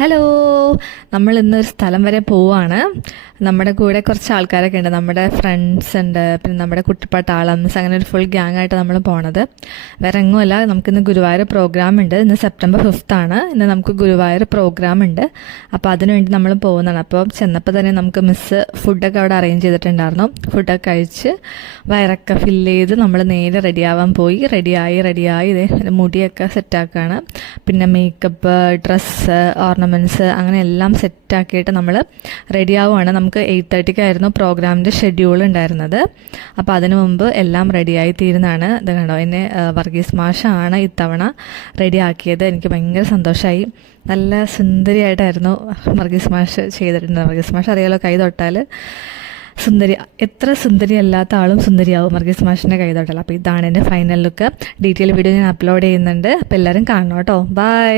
Hello, നമ്മൾ ഇന്നൊരു സ്ഥലം വരെ പോവാണ്. നമ്മുടെ കൂടെ കുറച്ച് ആൾക്കാരൊക്കെ ഉണ്ട്, നമ്മുടെ ഫ്രണ്ട്സ് ഉണ്ട്, പിന്നെ നമ്മുടെ കുട്ടിപ്പാട്ട് ആളംസ്, അങ്ങനെ ഒരു ഫുൾ ഗ്യാങ് ആയിട്ട് നമ്മൾ പോണത്. വേറെ എങ്ങുമല്ല, നമുക്കിന്ന് ഗുരുവായൂർ പ്രോഗ്രാം ഉണ്ട്. ഇന്ന് സെപ്റ്റംബർ 5 ആണ്. ഇന്ന് നമുക്ക് ഗുരുവായൂർ പ്രോഗ്രാം ഉണ്ട്. അപ്പോൾ അതിനുവേണ്ടി നമ്മൾ പോകുന്നതാണ്. അപ്പോൾ ചെന്നപ്പോൾ തന്നെ നമുക്ക് മിസ്സ് ഫുഡൊക്കെ അവിടെ അറേഞ്ച് ചെയ്തിട്ടുണ്ടായിരുന്നു. ഫുഡൊക്കെ കഴിച്ച് വയറൊക്കെ ഫില്ല് ചെയ്ത് നമ്മൾ നേരെ റെഡിയാവാൻ പോയി. റെഡിയായി ഇതേ മുടിയൊക്കെ സെറ്റാക്കുകയാണ്. പിന്നെ മേക്കപ്പ്, ഡ്രസ്സ്, ഓർണമെൻറ്റ്സ്, അങ്ങനെ എല്ലാം സെറ്റാക്കിയിട്ട് നമ്മൾ റെഡിയാവുകയാണ്. നമുക്ക് 8:30 പ്രോഗ്രാമിൻ്റെ ഷെഡ്യൂൾ ഉണ്ടായിരുന്നത്. അപ്പോൾ അതിനു മുമ്പ് എല്ലാം റെഡിയായി തീരുന്നതാണ്. ഇത് കണ്ടോ, എന്നെ വർഗീസ് മാഷാണ് ഇത്തവണ റെഡിയാക്കിയത്. എനിക്ക് ഭയങ്കര സന്തോഷമായി. നല്ല സുന്ദരിയായിട്ടായിരുന്നു വർഗീസ് മാഷ് ചെയ്തിട്ടുണ്ട്. വർഗീസ് മാഷ് അറിയാലോ, കൈ തൊട്ടാൽ സുന്ദരി, എത്ര സുന്ദരി അല്ലാത്ത ആളും സുന്ദരിയാവും വർഗീസ് മാഷിൻ്റെ കൈ തൊട്ടാൽ. അപ്പോൾ ഇതാണ് എൻ്റെ ഫൈനൽ ലുക്ക്. ഡീറ്റെയിൽ വീഡിയോ ഞാൻ അപ്ലോഡ് ചെയ്യുന്നുണ്ട്. അപ്പോൾ എല്ലാവരും കാണണം കേട്ടോ. ബൈ.